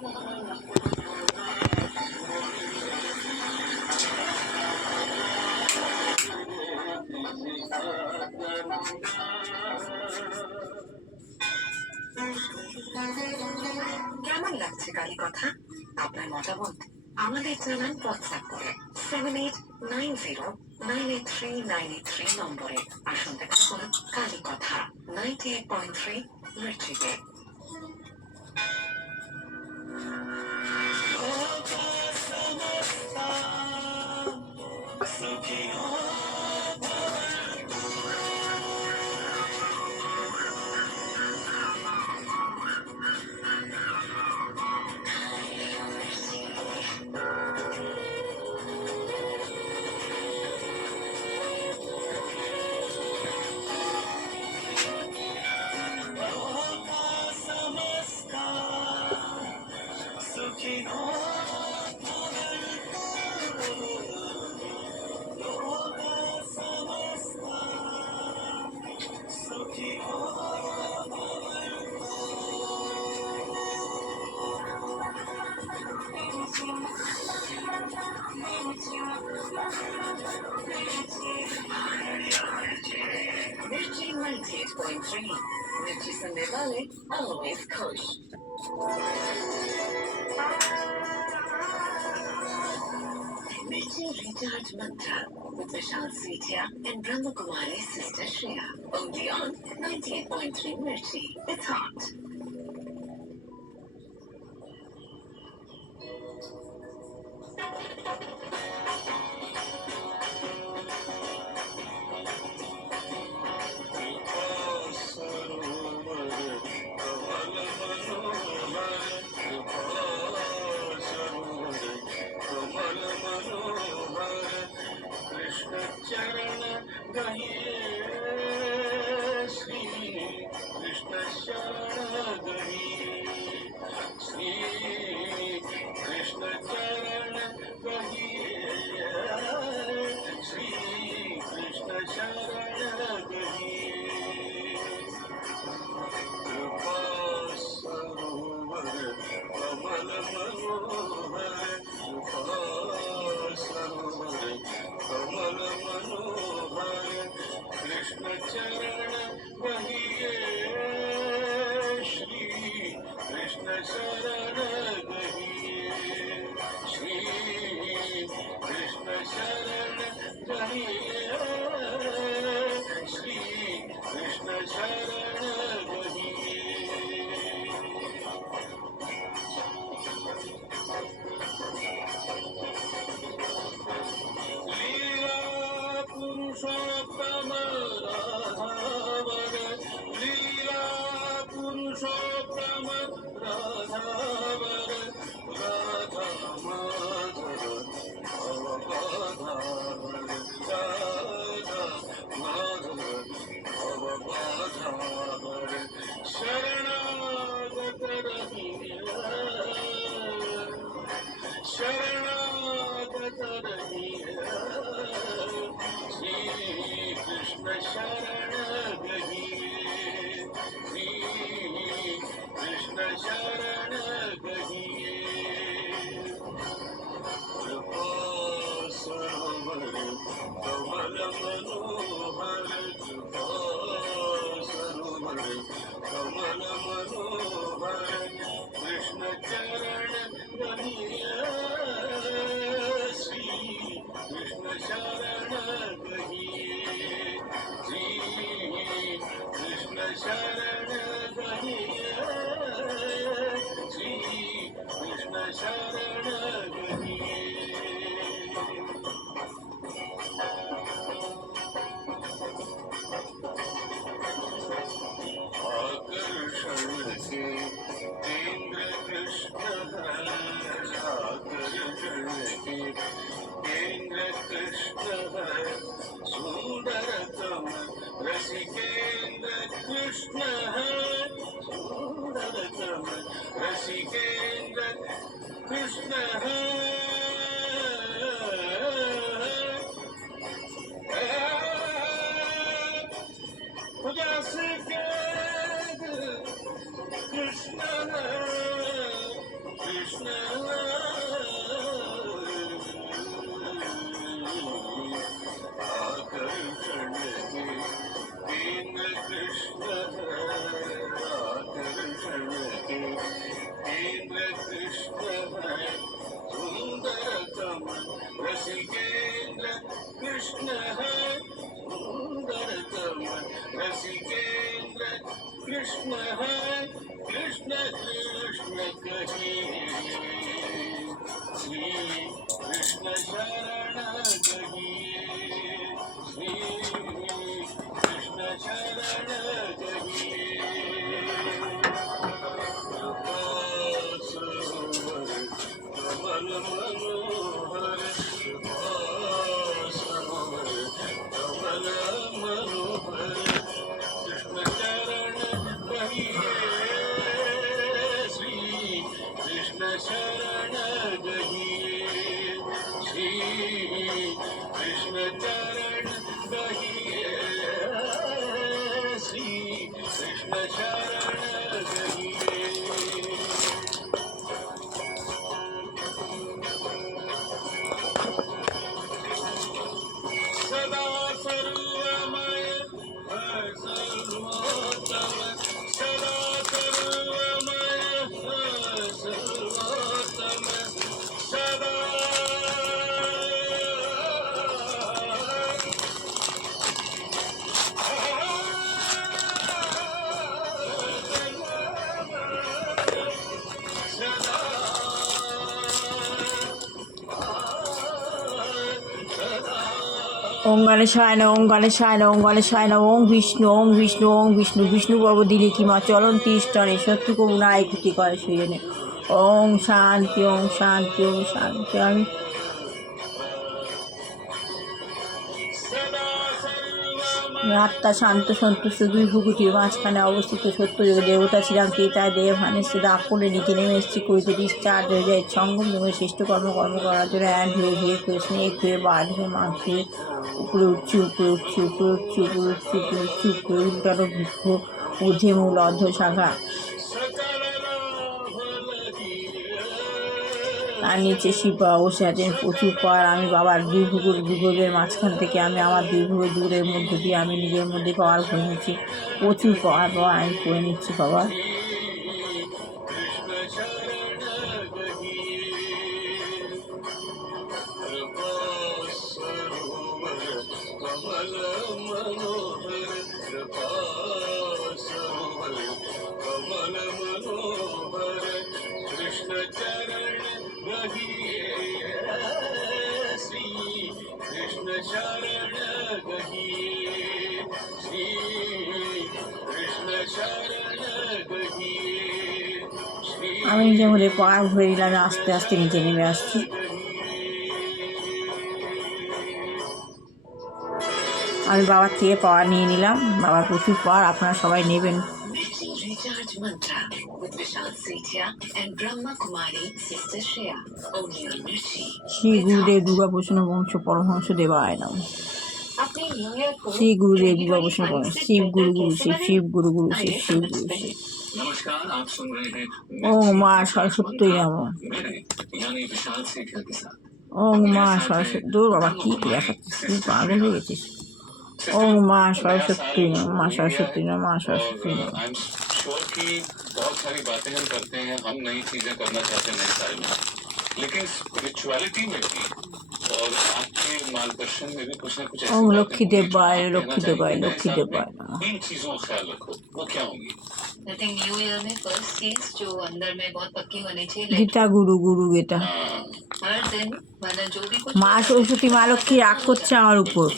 কেমন লাগছে কালী কথা? আপনার মতামত আমাদের জানান হোয়াটসঅ্যাপ করে 7890983983 নম্বরে। আসুন দেখা করুন কালী কথা 98.3 মির্চিতে। Mirchi 98.3. Mirchi Sunday Valley, always kosher. Mirchi Recharge Mantra with Vishal Sweetia and Brahma Kumari's sister Shreya. Only on 98.3 Mirchi. It's hot. ওম গণেশায় নমঃ, ওম গণেশায় নমঃ, ওম গণেশায় নমঃ, ওম বিষ্ণু, ওম বিষ্ণু, ওম বিষ্ণু। বিষ্ণু বাবু দিলে কি মা চলন্তি স্তনে শত্রু করুণায় ক্ষতি করে সেই জন্য ওম শান্তি, ওম শান্তি, ওম শান্তি। আমি আত্মা শান্ত সন্তুষ্ট দুই ভূগুটির মাঝখানে অবস্থিত সত্যযুগ দেবতা ছিলাম তাই দেহ ভানিসে দাগ করে নিচে নেমে এসেছি করিতে ডিসচার্জ হয়ে যায় সঙ্গম নিয়ে শ্রেষ্ঠ কর্ম করার জন্য অ্যান্ড হয়ে ঘিরে করে স্নেক হয়ে বাদ হয়ে মাছ হয়ে উপরে উঠছি, উপরে উঠছি, উপরে উঠছি, উপরে উঠছি, উপরে উঠছি, উপরে উল্টানো বৃক্ষ ঊর্ধ্বে মূল অর্ধ শাখা আর নিচে শিবা বসে আছেন প্রচুর পাওয়ার। আমি বাবার দুই ভূগোলের মাঝখান থেকে আমি আমার দুই যুগের মধ্যে দিয়ে আমি নিজের মধ্যে পাওয়ার করে নিচ্ছি, প্রচুর পাওয়ার আমি করে নিচ্ছি বাবা। আমি নিজের মধ্যে পাওয়ার ভরে নিলাম, আস্তে আস্তে নিচে নেমে আসছি। আমি বাবার থেকে পাওয়ার নিয়ে নিলাম, বাবার প্রচুর পাওয়ার, আপনারা সবাই নেবেন। Recharge mantra with Vishal Sethia and Brahma Kumari Sister Shreya. Only on Mirchi. Shri গুরুদেব দুর্গাপ্রসন্ন বংশ পরমহংস দেবায় নমঃ। अपने न्यू ईयर को श्री गुरुदेव दुर्गाप्रसन्न बंश शिव गुरु गुरु शिव शिव गुरु गुरु शिव शिव गुरु शिव। नमस्कार, आप सुन रहे हैं ओम मां सरस्वती नमः, यानी विशाल सेठिया के साथ। ओम मां सरस्वती। दूर बाबा की देखाচ্ছিস তুই, পাগল হয়ে গেছিস। ओम मां सरस्वती नमः, मां सरस्वती नमः, मां सरस्वती नमः। आई एम श्योर कि बहुत सारी बातें हम करते हैं, हम नई चीजें करना चाहते हैं नए साल में, लेकिन स्पिरिचुअलिटी में भी और आपके मार्गदर्शन में भी कुछ ना कुछ ओम लक्ष्मी देवाय, लक्ष्मी देवाय, लक्ष्मी देवाय नमः। इन चीजों का ख्याल रखो, वो क्या होंगी? आई थिंक न्यू ईयर में फर्स्ट चीज जो अंदर में बहुत पक्की होनी चाहिए, गीता गुरु गुरु गीता। हर दिन মানে जो भी कुछ মা সরস্বতী মা লক্ষ্মী রাগ করছে আমার উপর,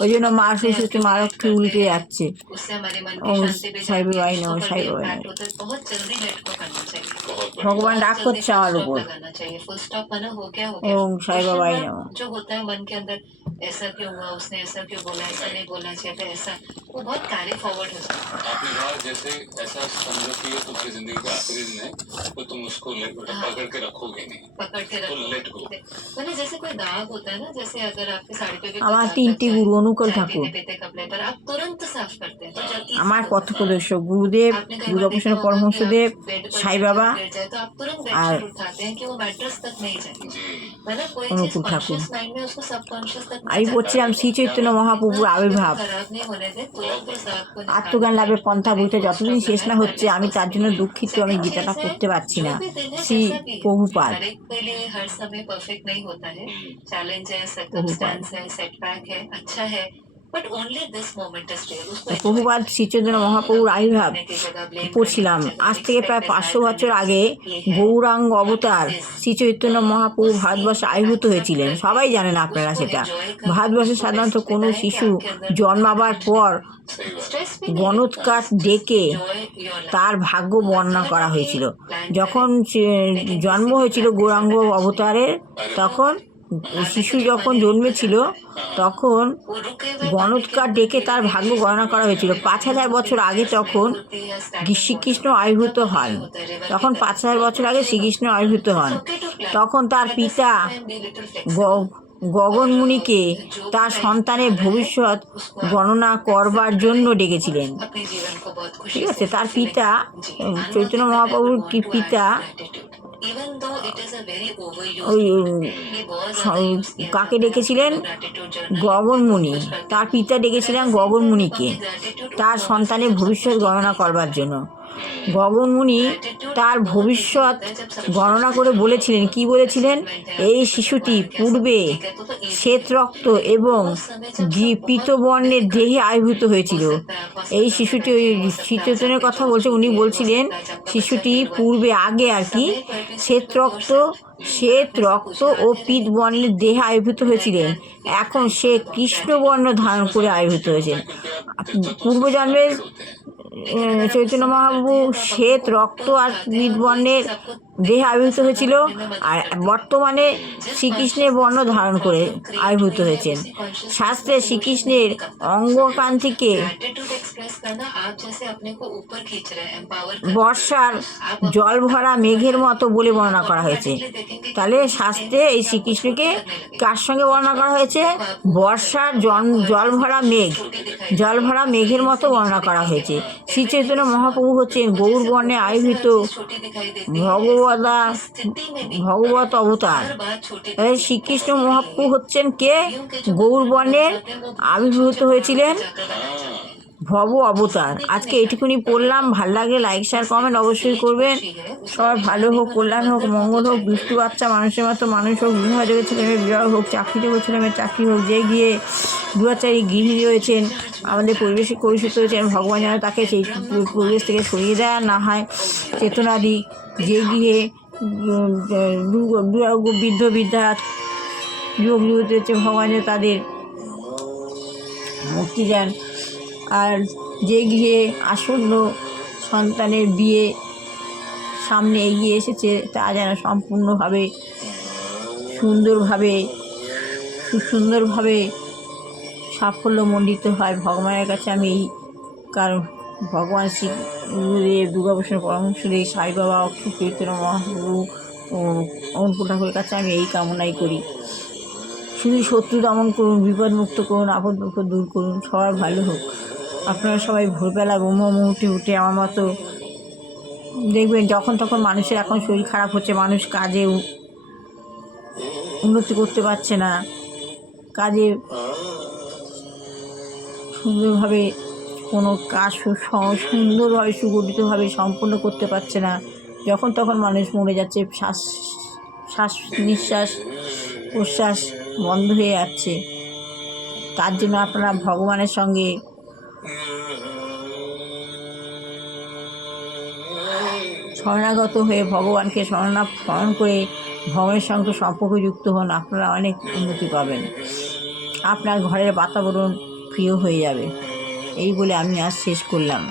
ওই জন্য মা সরস্বতী মা লক্ষ্মী উল্টে যাচ্ছে। उससे हमारे मन ओम की शांति भी साई जाती बाबा है, नमः, उसको साई पर बाबा इम्पैक्ट नमः। होता है। बहुत जल्दी लेट को करना चाहिए, ভগবান রাগ जल्दी করছে আমার स्टॉप উপর। लगाना चाहिए, फुल स्टॉप माना हो गया हो गया। ओम साई क्वेश्चन बाबा मार्क नमः। जो होता है मन के अंदर, ऐसा क्यों हुआ, उसने ऐसा क्यों बोला, ऐसा नहीं बोलना चाहिए था, ऐसा वो बहुत कैरी फॉरवर्ड है। आपने कहा जैसे ऐसा समझो कि ये तुम्हारी जिंदगी का आखिरी दिन है, तो तुम उसको पकड़ के रखोगे नहीं, पकड़ के तो रखो। Let go. मतलब जैसे कोई दाग होता है ना, जैसे अगर आपकी साड़ी पे भी कोई আমার दाग लग 3টি जाए, গুরু অনুকূল चाय ঠাকুর। पीते पीते कपड़े पर आप तुरंत साफ करते हैं, तो जल्दी से আমার होता है। পথপ্রদর্শক গুরুদেব, आपने कई बार देखा দুর্গাভূষণ होगा कि পরমহংসদেব, आप बेड पर সাই जब বাবা गिर जाए तो आप तुरंत আর बेडशीट उठाते हैं कि वो मैट्रेस तक नहीं जाए। जी, मतलब कोई चीज অনুকূল ঠাকুর। कॉन्शियस माइंड में उसको सबकॉन्शियस तक আমি नहीं পড়ছিলাম শ্রী চৈতন্য মহাপ্রভুর जाता। আবির্ভাব। खराब नहीं होने दे, तुरंत उस दाग को निकाल আত্মজ্ঞান লাভের के পন্থা বইটা যতদিন শেষ না হচ্ছে আমি তার জন্য দুঃখিত, আমি सेकंड গীতাটা चीज है, পড়তে পারছি जो না। भी दिन है শ্রী जैसा भी है, প্রভুপাদ। हर एक के लिए हर समय परफेक्ट नहीं होता है। चैलेंज है, प्रभुपाद। सर्कमस्टेंस है, सेटबैक है, अच्छा है, but only this moment is real. उसको enjoy প্রভুপাদ শ্রী চৈতন্য মহাপ্রভুর আবির্ভাব करने की जगह blame পড়ছিলাম। करने की जगह আজ থেকে প্রায় expect 500 বছর करने की আগে जगह ये है। গৌরাঙ্গ অবতার শ্রী চৈতন্য মহাপ্রভু ভারতবর্ষে আবির্ভূত হয়েছিলেন। সবাই জানেন আপনারা সেটা। ভারতবর্ষে সাধারণত কোনো শিশু জন্মাবার পর গণৎকার ডেকে তার ভাগ্য বর্ণনা করা হয়েছিল। যখন জন্ম হয়েছিল গৌরাঙ্গ অবতারের, তখন শিশু যখন জন্মেছিল তখন গণৎকার ডেকে তার ভাগ্য গণনা করা হয়েছিল। 5000 বছর আগে তখন শ্রীকৃষ্ণ আবির্ভূত হন। তখন 5000 বছর আগে শ্রীকৃষ্ণ আবির্ভূত হন। তখন তার পিতা গগনমুনিকে তার সন্তানের ভবিষ্যৎ গণনা করবার জন্য ডেকেছিলেন। ঠিক আছে, তার পিতা চৈতন্য মহাপ্রভুর পিতা ওই কাকে ডেকেছিলেন? গগনমুনি। তার পিতা ডেকেছিলেন গগনমুনিকে তার সন্তানের ভবিষ্যৎ গণনা করবার জন্য। গগনমুনি তার ভবিষ্যৎ গণনা করে বলেছিলেন, কি বলেছিলেন? এই শিশুটি পূর্বে শ্বেত রক্ত এবং পীতবর্ণের দেহে আবির্ভূত হয়েছিল। এই শিশুটি, ওই শ্রীচৈতন্যের কথা বলছে, উনি বলছিলেন শিশুটি পূর্বে আগে আর কি শ্বেত রক্ত ও পীত বর্ণের দেহে আবির্ভূত হয়েছিলেন। এখন সে কৃষ্ণবর্ণ ধারণ করে আবির্ভূত হয়েছেন। পূর্বজন্মের চৈতন্য মহাপ্রভু শ্বেত রক্ত আর পীত বর্ণের দেহে আবির্ভূত হয়েছিল, আর বর্তমানে শ্রীকৃষ্ণের বর্ণ ধারণ করে আবির্ভূত হয়েছেন। শাস্ত্রে শ্রীকৃষ্ণের অঙ্গকান্তিকে বর্ষার জল ভরা মেঘের মতো বলে বর্ণনা করা হয়েছে। তাহলে শাস্ত্রে এই শ্রীকৃষ্ণকে কার সঙ্গে বর্ণনা করা হয়েছে? বর্ষার জল ভরা মেঘের মতো বর্ণনা করা হয়েছে। শ্রী চৈতন্য মহাপ্রভু হচ্ছেন গৌর বর্ণে আবির্ভূত ভগবত অবতার। শ্রীকৃষ্ণ মহাপ্রভু হচ্ছেন কে? গৌর বর্ণের আবির্ভূত হয়েছিলেন ভব অবতার। আজকে এটুকুনি পড়লাম। ভালো লাগলে লাইক শেয়ার কমেন্ট অবশ্যই করবেন। সবার ভালো হোক, কল্যাণ হোক, মঙ্গল হোক। দুষ্টু বাচ্চা মানুষের মতো মানুষ হোক, বিবাহ যোগ্য ছেলেমেয়ের বিবাহ হোক, চাকরিযোগ্য ছেলেমেয়ের চাকরি হোক। যে গিয়ে দুয়াচারী গৃহিণী রয়েছেন, আমাদের পরিবেশে কলুষিত হয়েছেন, ভগবান যেন তাকে সেই পরিবেশ থেকে সরিয়ে দেয়, না হয় চেতনা দিক। যে গিয়ে বৃদ্ধ বৃদ্ধা যুবক যুবতী হচ্ছে, ভগবান যেন তাদের মুক্তি দেন। আর যে গৃহে আসন্ন সন্তানের বিয়ে সামনে এগিয়ে এসেছে, তা যেন সম্পূর্ণভাবে সুন্দরভাবে সাফল্যমণ্ডিত হয়। ভগবানের কাছে আমি এই, কারণ ভগবান শ্রী গুরুদেব, দুর্গাভূষণ পরমহংসদেব, সাই বাবা, অক্ষয় চৈতন্য মহাপ্রভু ও অনুকূল ঠাকুরের কাছে আমি এই কামনাই করি। শুধু শত্রু দমন করুন, বিপদ মুক্ত করুন, আপদ বিপদ দূর করুন, সবার ভালো হোক। আপনারা সবাই ভোরবেলা ব্রহ্ম মুহূর্তে উঠে আমার মতো দেখবেন, যখন তখন মানুষের এখন শরীর খারাপ হচ্ছে, মানুষ কাজে উন্নতি করতে পারছে না, কাজে সুন্দরভাবে কোনো কাজ সুন্দরভাবে সুগঠিতভাবে সম্পন্ন করতে পারছে না। যখন তখন মানুষ মরে যাচ্ছে, শ্বাস নিঃশ্বাস প্রশ্বাস বন্ধ হয়ে যাচ্ছে। তার জন্য আপনারা ভগবানের সঙ্গে শরণাগত হয়ে ভগবানকে স্মরণ করে ভগবানের সঙ্গে সম্পর্কযুক্ত হন। আপনারা অনেক উন্নতি পাবেন, আপনার ঘরের বাতাবরণ প্রিয় হয়ে যাবে। এই বলে আমি আজ শেষ করলাম।